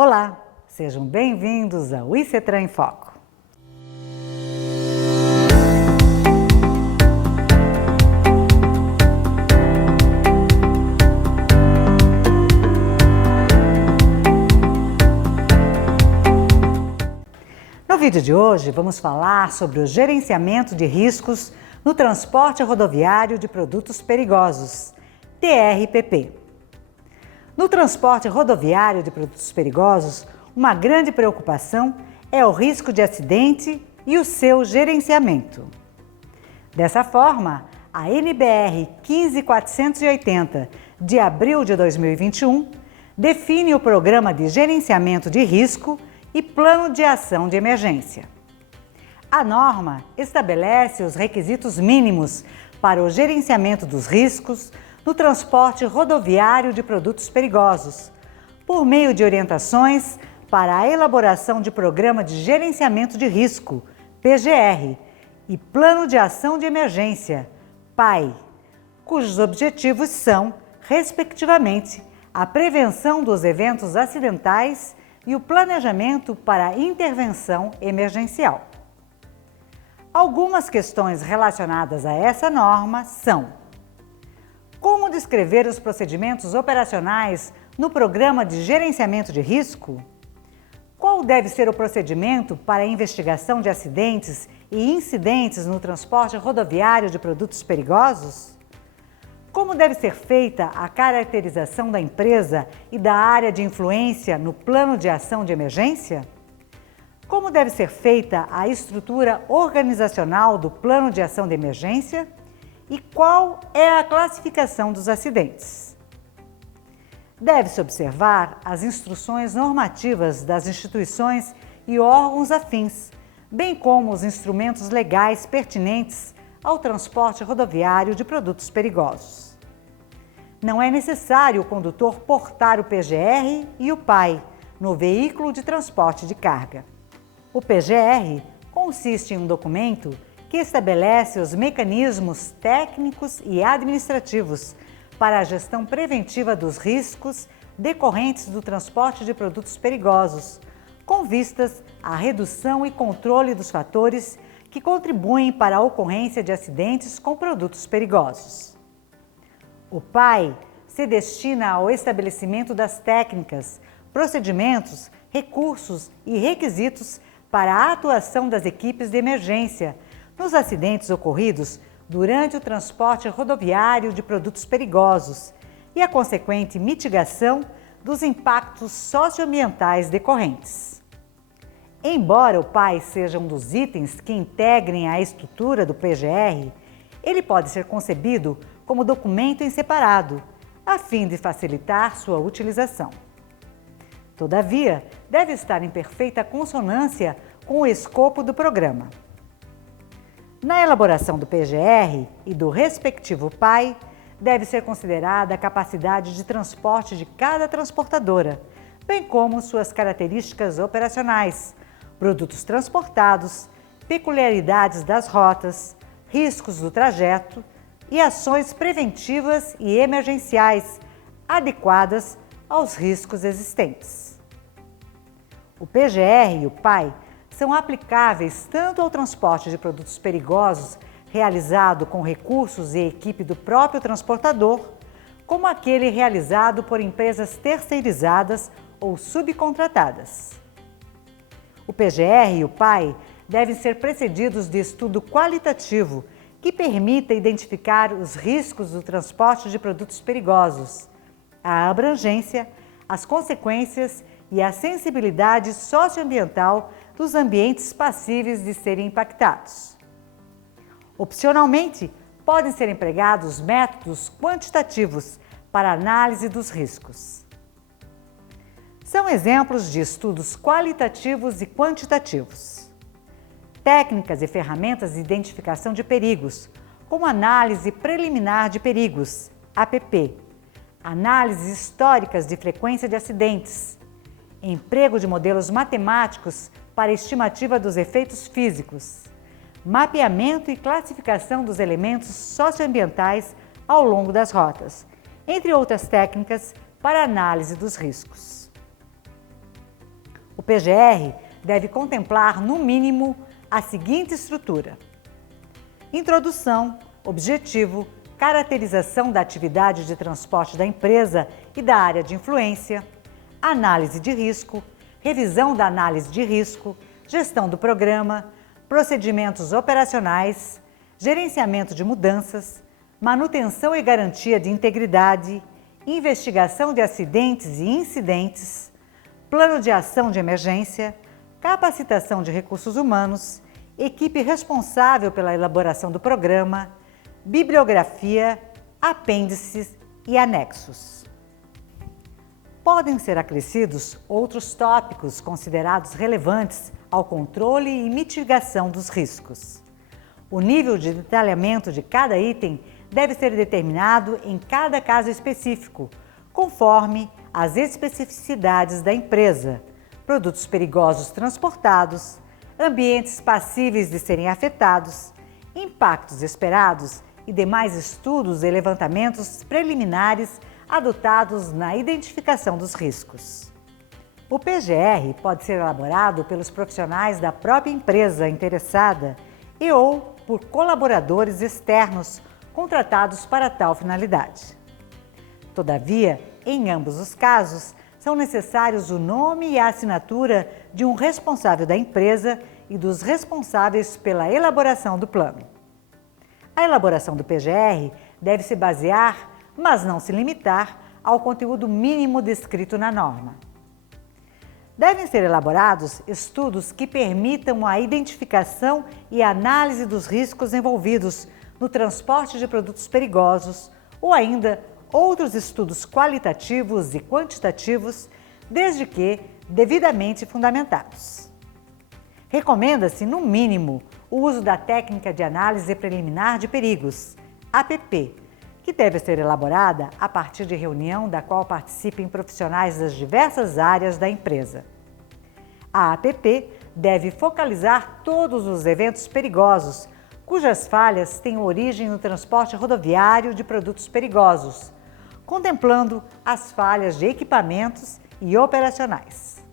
Olá, sejam bem-vindos ao ICETRAN em Foco. No vídeo de hoje, vamos falar sobre o gerenciamento de riscos no transporte rodoviário de produtos perigosos, TRPP. No transporte rodoviário de produtos perigosos, uma grande preocupação é o risco de acidente e o seu gerenciamento. Dessa forma, a NBR 15480, de abril de 2021, define o Programa de Gerenciamento de Risco e Plano de Ação de Emergência. A norma estabelece os requisitos mínimos para o gerenciamento dos riscos no transporte rodoviário de produtos perigosos, por meio de orientações para a elaboração de Programa de Gerenciamento de Risco, PGR, e Plano de Ação de Emergência, PAE, cujos objetivos são, respectivamente, a prevenção dos eventos acidentais e o planejamento para a intervenção emergencial. Algumas questões relacionadas a essa norma são: como descrever os procedimentos operacionais no Programa de Gerenciamento de Risco? Qual deve ser o procedimento para a investigação de acidentes e incidentes no transporte rodoviário de produtos perigosos? Como deve ser feita a caracterização da empresa e da área de influência no Plano de Ação de Emergência? Como deve ser feita a estrutura organizacional do Plano de Ação de Emergência? E qual é a classificação dos acidentes? Deve-se observar as instruções normativas das instituições e órgãos afins, bem como os instrumentos legais pertinentes ao transporte rodoviário de produtos perigosos. Não é necessário o condutor portar o PGR e o PAE no veículo de transporte de carga. O PGR consiste em um documento que estabelece os mecanismos técnicos e administrativos para a gestão preventiva dos riscos decorrentes do transporte de produtos perigosos, com vistas à redução e controle dos fatores que contribuem para a ocorrência de acidentes com produtos perigosos. O PAE se destina ao estabelecimento das técnicas, procedimentos, recursos e requisitos para a atuação das equipes de emergência nos acidentes ocorridos durante o transporte rodoviário de produtos perigosos e a consequente mitigação dos impactos socioambientais decorrentes. Embora o PAE seja um dos itens que integrem a estrutura do PGR, ele pode ser concebido como documento em separado, a fim de facilitar sua utilização. Todavia, deve estar em perfeita consonância com o escopo do programa. Na elaboração do PGR e do respectivo PAE, deve ser considerada a capacidade de transporte de cada transportadora, bem como suas características operacionais, produtos transportados, peculiaridades das rotas, riscos do trajeto e ações preventivas e emergenciais adequadas aos riscos existentes. O PGR e o PAE são aplicáveis tanto ao transporte de produtos perigosos realizado com recursos e equipe do próprio transportador, como aquele realizado por empresas terceirizadas ou subcontratadas. O PGR e o PAE devem ser precedidos de estudo qualitativo que permita identificar os riscos do transporte de produtos perigosos, a abrangência, as consequências e a sensibilidade socioambiental dos ambientes passíveis de serem impactados. Opcionalmente, podem ser empregados métodos quantitativos para análise dos riscos. São exemplos de estudos qualitativos e quantitativos. Técnicas e ferramentas de identificação de perigos, como análise preliminar de perigos, APP, análises históricas de frequência de acidentes, emprego de modelos matemáticos para estimativa dos efeitos físicos, mapeamento e classificação dos elementos socioambientais ao longo das rotas, entre outras técnicas para análise dos riscos. O PGR deve contemplar, no mínimo, a seguinte estrutura: introdução, objetivo, caracterização da atividade de transporte da empresa e da área de influência, análise de risco, revisão da análise de risco, gestão do programa, procedimentos operacionais, gerenciamento de mudanças, manutenção e garantia de integridade, investigação de acidentes e incidentes, plano de ação de emergência, capacitação de recursos humanos, equipe responsável pela elaboração do programa, bibliografia, apêndices e anexos. Podem ser acrescidos outros tópicos considerados relevantes ao controle e mitigação dos riscos. O nível de detalhamento de cada item deve ser determinado em cada caso específico, conforme as especificidades da empresa, produtos perigosos transportados, ambientes passíveis de serem afetados, impactos esperados e demais estudos e levantamentos preliminares adotados na identificação dos riscos. O PGR pode ser elaborado pelos profissionais da própria empresa interessada e ou por colaboradores externos contratados para tal finalidade. Todavia, em ambos os casos, são necessários o nome e a assinatura de um responsável da empresa e dos responsáveis pela elaboração do plano. A elaboração do PGR deve se basear, mas não se limitar, ao conteúdo mínimo descrito na norma. Devem ser elaborados estudos que permitam a identificação e análise dos riscos envolvidos no transporte de produtos perigosos ou ainda outros estudos qualitativos e quantitativos, desde que devidamente fundamentados. Recomenda-se, no mínimo, o uso da técnica de análise preliminar de perigos, APP, que deve ser elaborada a partir de reunião da qual participem profissionais das diversas áreas da empresa. A APP deve focalizar todos os eventos perigosos, cujas falhas têm origem no transporte rodoviário de produtos perigosos, contemplando as falhas de equipamentos e operacionais.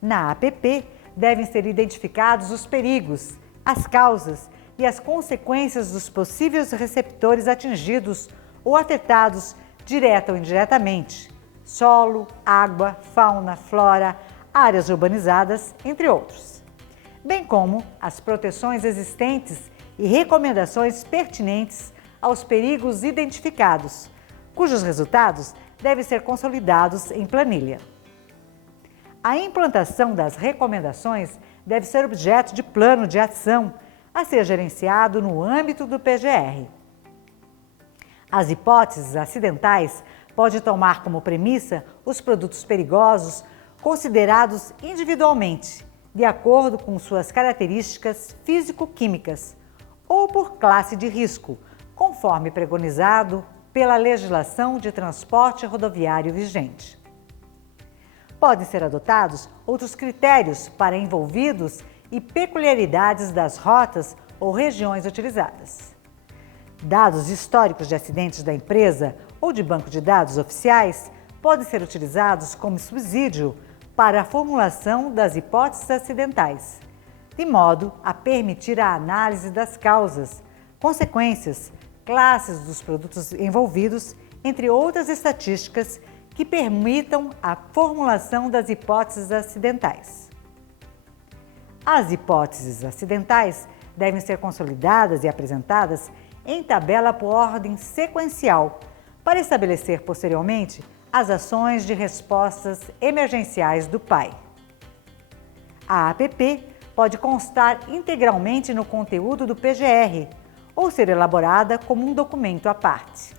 Na APP, devem ser identificados os perigos, as causas e as consequências dos possíveis receptores atingidos ou afetados direta ou indiretamente: solo, água, fauna, flora, áreas urbanizadas, entre outros, bem como as proteções existentes e recomendações pertinentes aos perigos identificados, cujos resultados devem ser consolidados em planilha. A implantação das recomendações deve ser objeto de plano de ação a ser gerenciado no âmbito do PGR. As hipóteses acidentais podem tomar como premissa os produtos perigosos considerados individualmente, de acordo com suas características físico-químicas, ou por classe de risco, conforme preconizado pela legislação de transporte rodoviário vigente. Podem ser adotados outros critérios para envolvidos e peculiaridades das rotas ou regiões utilizadas. Dados históricos de acidentes da empresa ou de banco de dados oficiais podem ser utilizados como subsídio para a formulação das hipóteses acidentais, de modo a permitir a análise das causas, consequências, classes dos produtos envolvidos, entre outras estatísticas que permitam a formulação das hipóteses acidentais. As hipóteses acidentais devem ser consolidadas e apresentadas em tabela por ordem sequencial, para estabelecer posteriormente as ações de respostas emergenciais do PAI. A APP pode constar integralmente no conteúdo do PGR ou ser elaborada como um documento à parte.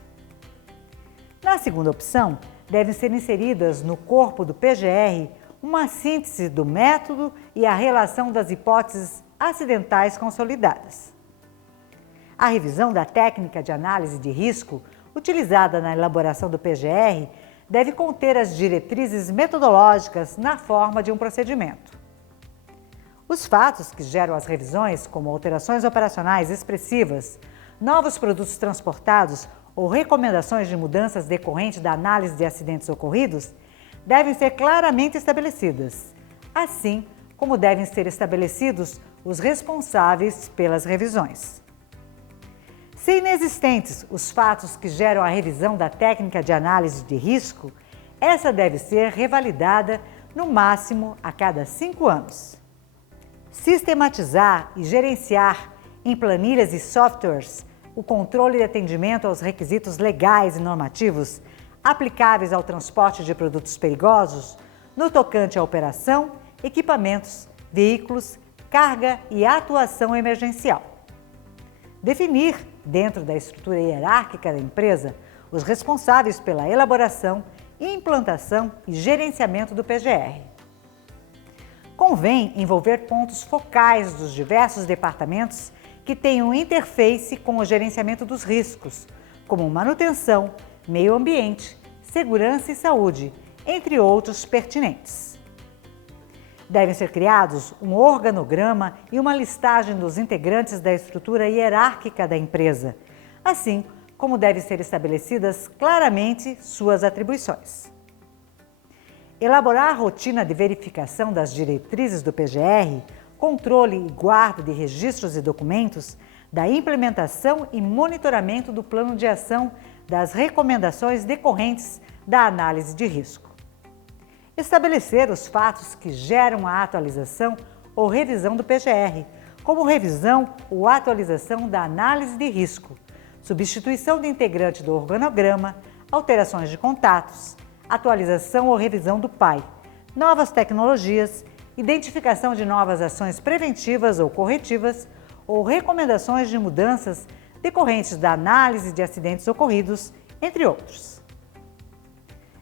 Na segunda opção, devem ser inseridas no corpo do PGR uma síntese do método e a relação das hipóteses acidentais consolidadas. A revisão da técnica de análise de risco utilizada na elaboração do PGR deve conter as diretrizes metodológicas na forma de um procedimento. Os fatos que geram as revisões, como alterações operacionais expressivas, novos produtos transportados ou recomendações de mudanças decorrentes da análise de acidentes ocorridos, devem ser claramente estabelecidas, assim como devem ser estabelecidos os responsáveis pelas revisões. Se inexistentes os fatos que geram a revisão da técnica de análise de risco, essa deve ser revalidada no máximo a cada 5 anos. Sistematizar e gerenciar em planilhas e softwares o controle de atendimento aos requisitos legais e normativos aplicáveis ao transporte de produtos perigosos no tocante à operação, equipamentos, veículos, carga e atuação emergencial. Definir, dentro da estrutura hierárquica da empresa, os responsáveis pela elaboração, implantação e gerenciamento do PGR. Convém envolver pontos focais dos diversos departamentos que tenham interface com o gerenciamento dos riscos, como manutenção, meio ambiente, segurança e saúde, entre outros pertinentes. Devem ser criados um organograma e uma listagem dos integrantes da estrutura hierárquica da empresa, assim como devem ser estabelecidas claramente suas atribuições. Elaborar a rotina de verificação das diretrizes do PGR, controle e guarda de registros e documentos, da implementação e monitoramento do plano de ação das recomendações decorrentes da análise de risco. Estabelecer os fatos que geram a atualização ou revisão do PGR, como revisão ou atualização da análise de risco, substituição de integrante do organograma, alterações de contatos, atualização ou revisão do PAI, novas tecnologias, identificação de novas ações preventivas ou corretivas ou recomendações de mudanças decorrentes da análise de acidentes ocorridos, entre outros.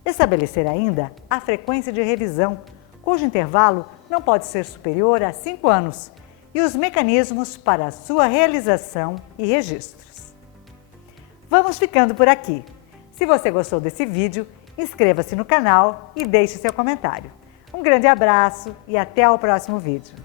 Estabelecer ainda a frequência de revisão, cujo intervalo não pode ser superior a 5 anos, e os mecanismos para a sua realização e registros. Vamos ficando por aqui. Se você gostou desse vídeo, inscreva-se no canal e deixe seu comentário. Um grande abraço e até ao próximo vídeo.